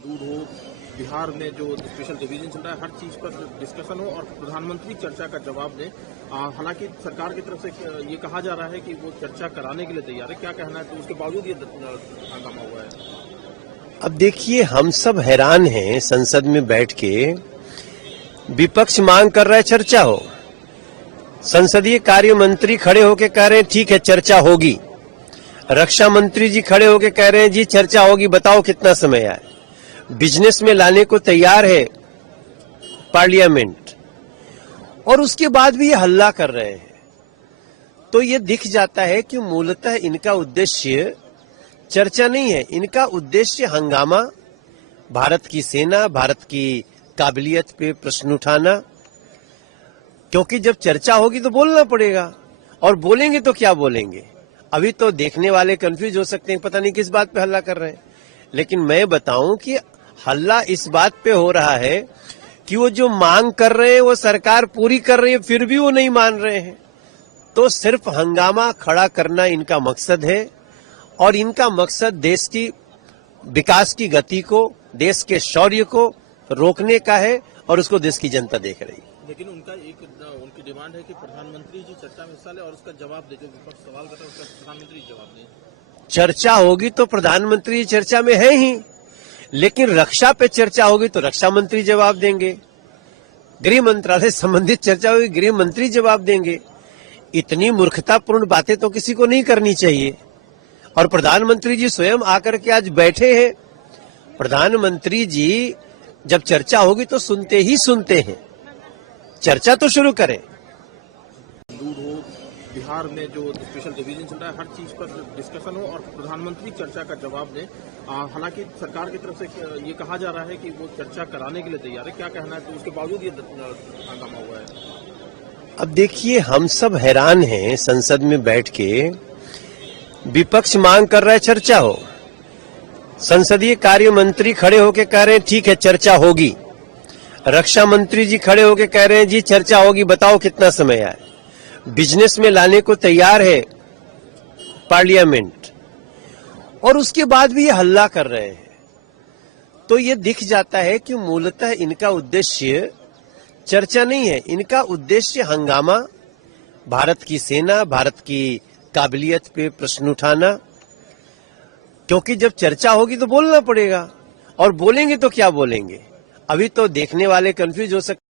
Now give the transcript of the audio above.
दूर हो, बिहार में जो स्पेशल डिवीजन चल रहा है, हर चीज पर डिस्कशन हो और प्रधानमंत्री चर्चा का जवाब दें। हालांकि सरकार की तरफ से ये कहा जा रहा है कि वो चर्चा कराने के लिए तैयार है। क्या कहना है? तो उसके बावजूद ये हंगामा हुआ है। अब देखिए, हम सब हैरान हैं। संसद में बैठ के विपक्ष मांग कर रहा है चर्चा हो। संसदीय कार्य मंत्री खड़े होकर कह रहे हैं ठीक है चर्चा होगी। रक्षा मंत्री जी खड़े होकर कह रहे हैं जी चर्चा होगी, बताओ कितना समय आए। बिजनेस में लाने को तैयार है पार्लियामेंट, और उसके बाद भी ये हल्ला कर रहे हैं। तो ये दिख जाता है कि मूलतः इनका उद्देश्य चर्चा नहीं है, इनका उद्देश्य हंगामा, भारत की सेना, भारत की काबिलियत पे प्रश्न उठाना। क्योंकि जब चर्चा होगी तो बोलना पड़ेगा, और बोलेंगे तो क्या बोलेंगे। अभी तो देखने वाले कंफ्यूज हो सकते हैं, पता नहीं किस बात पे हल्ला कर रहे हैं। लेकिन मैं बताऊं कि हल्ला इस बात पे हो रहा है कि वो जो मांग कर रहे हैं वो सरकार पूरी कर रही है, फिर भी वो नहीं मान रहे हैं। तो सिर्फ हंगामा खड़ा करना इनका मकसद है, और इनका मकसद देश की विकास की गति को, देश के शौर्य को रोकने का है, और उसको देश की जनता देख रही है। लेकिन उनकी डिमांड है कि प्रधानमंत्री जी चर्चा में हिस्सा ले और उसका जवाब दे। जो विपक्ष सवाल करता है उसका प्रधानमंत्री जवाब दें। चर्चा होगी तो प्रधानमंत्री चर्चा में है ही, लेकिन रक्षा पे चर्चा होगी तो रक्षा मंत्री जवाब देंगे। गृह मंत्रालय संबंधित चर्चा होगी, गृह मंत्री जवाब देंगे। इतनी मूर्खतापूर्ण बातें तो किसी को नहीं करनी चाहिए। और प्रधानमंत्री जी स्वयं आकर के आज बैठे हैं। प्रधानमंत्री जी जब चर्चा होगी तो सुनते ही सुनते हैं, चर्चा तो शुरू करें। दूर हो, बिहार में जो स्पेशल डिवीजन चल रहा है, हर चीज पर डिस्कशन हो और प्रधानमंत्री चर्चा का जवाब दें। हालांकि सरकार की तरफ से ये कहा जा रहा है कि वो चर्चा कराने के लिए तैयार है। क्या कहना है? तो उसके बावजूद ये हंगामा हुआ है। अब देखिए, हम सब हैरान हैं। संसद में बैठ के विपक्ष मांग कर रहा है चर्चा हो। संसदीय कार्य मंत्री खड़े होकर कह रहे हैं ठीक है चर्चा होगी। रक्षा मंत्री जी खड़े होकर कह रहे हैं जी चर्चा होगी, बताओ कितना समय आए। बिजनेस में लाने को तैयार है पार्लियामेंट, और उसके बाद भी ये हल्ला कर रहे हैं। तो ये दिख जाता है कि मूलतः इनका उद्देश्य चर्चा नहीं है, इनका उद्देश्य हंगामा, भारत की सेना, भारत की काबिलियत पे प्रश्न उठाना। क्योंकि जब चर्चा होगी तो बोलना पड़ेगा, और बोलेंगे तो क्या बोलेंगे। अभी तो देखने वाले कंफ्यूज हो सकते